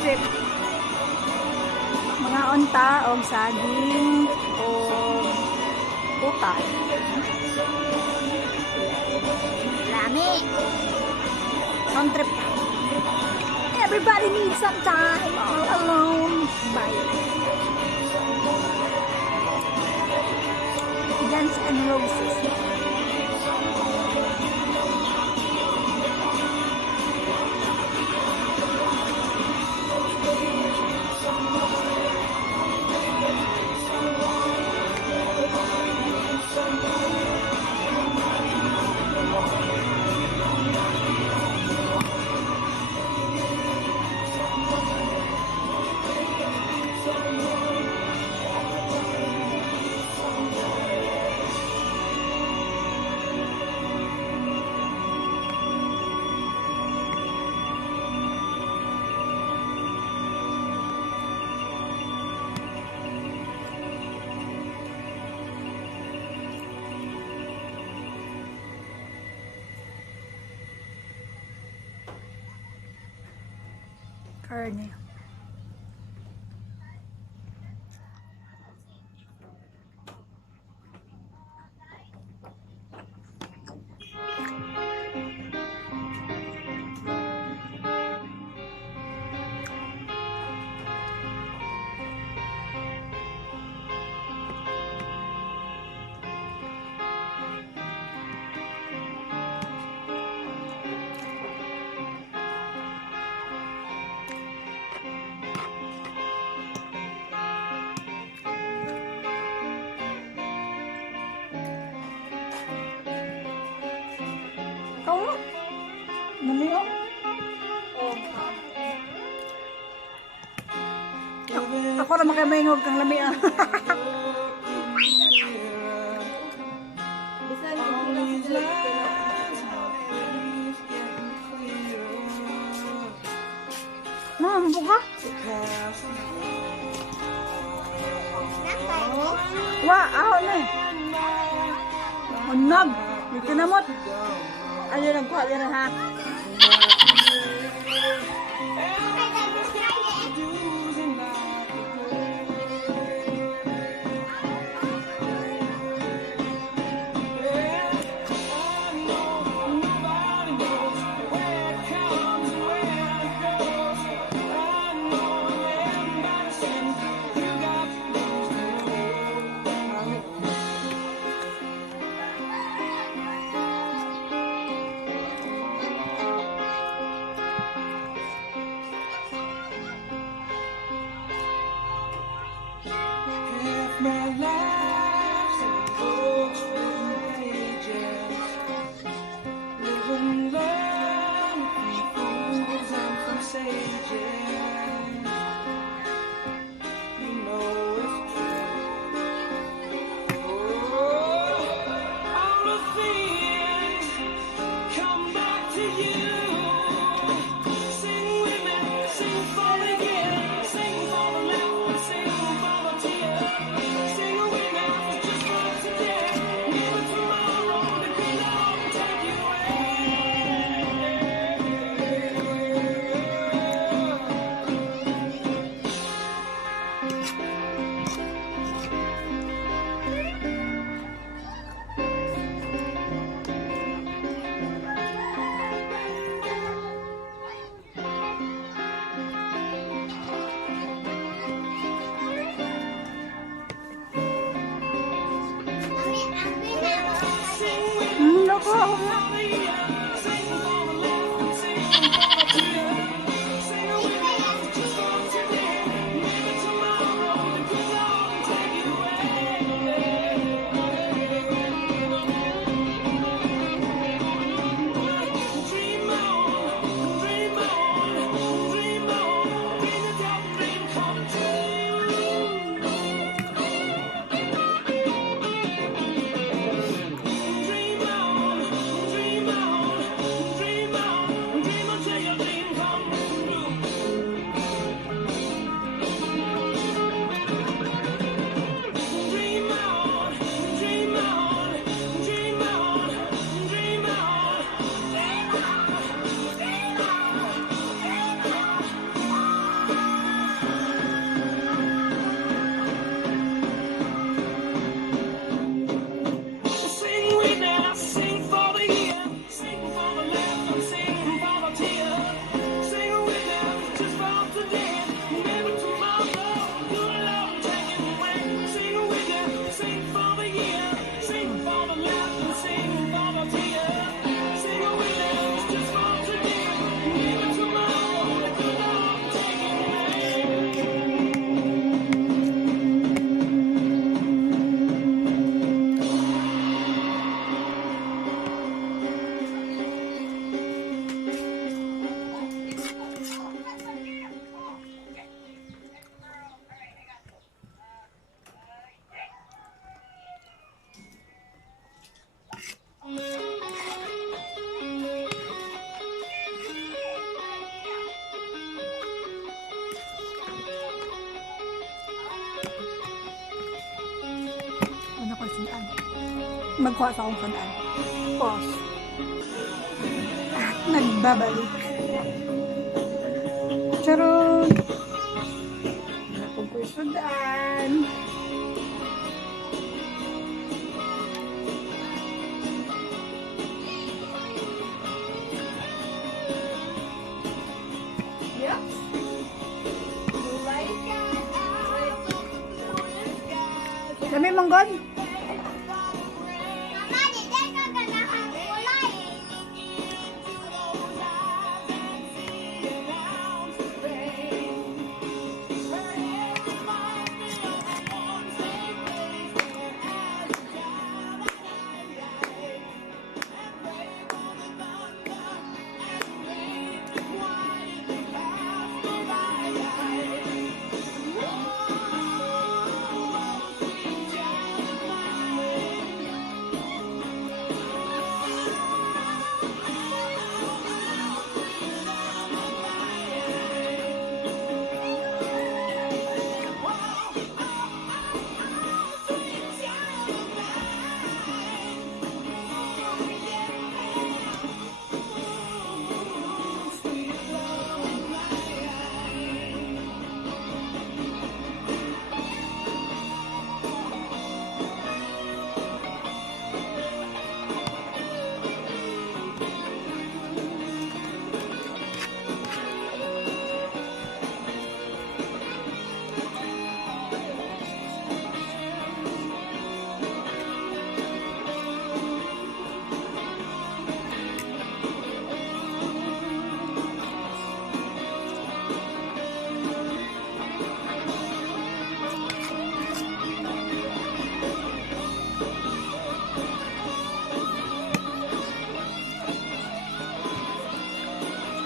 trip. Mga unta o saging o utak. Lami. Round trip. Everybody needs some time all alone. Bye. Guns and Roses. Karne. Ikaw mo. Namiyo. Ako na makamingog kang lamia. Mampu ka? Wah, aho na eh. Unag. May kinamot. Ano nagkuha din ha? My life's in books with pages. Live and learn from fools and from sages. You know it's true. Oh, all the things come back to you. Sing with me, sing for the year, sing for the laughter, sing for the tears. Sing away. magkuha sa akong kanaan. Pause. At nagbabalik. Charot! Napagpursudan. Dami manggon. Mama, dito ka ganahan kulay.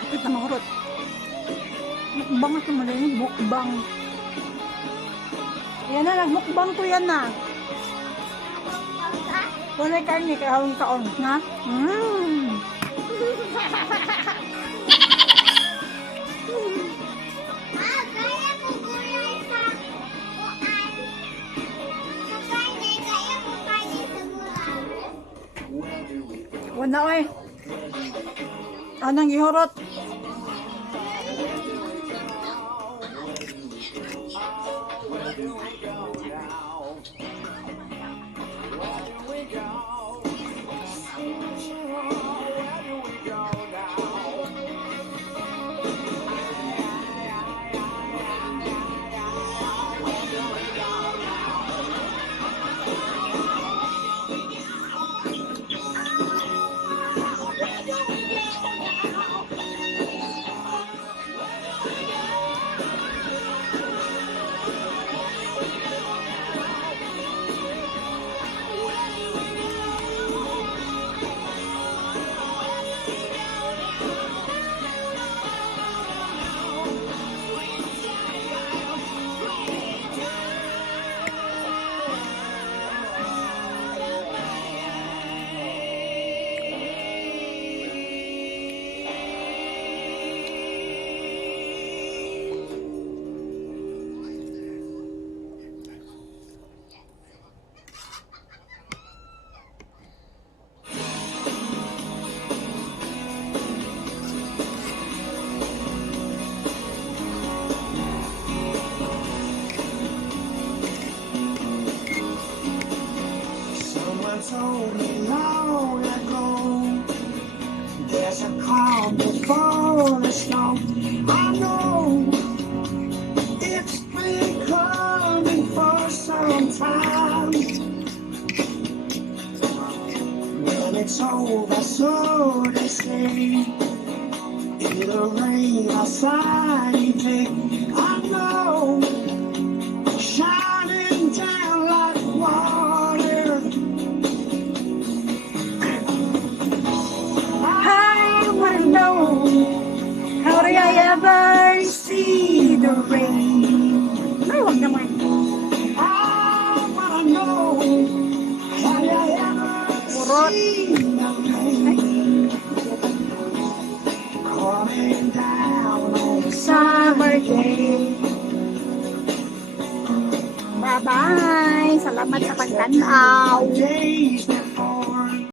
Kapit na mahurot. Mukbang ako malayo. Mukbang. Yan na, nagmukbang to yan na. Wala karne, kaon-kaon. Ha? Ah, kaya ko gulay sa kuan. Sa karne, kaya ko karne sa gulay. Wala oy. Anong gihurot? Someone told me long ago there's a calm before the storm. I know it's been coming for some time. When it's over, so they say, it'll rain outside today. I know, shining down like water. I wanna know, how do I ever see the rain? Ay, wag naman. I wanna know, have you ever seen the rain coming down on the Summer day. Bye-bye. Salamat sa pagtanaw. days that for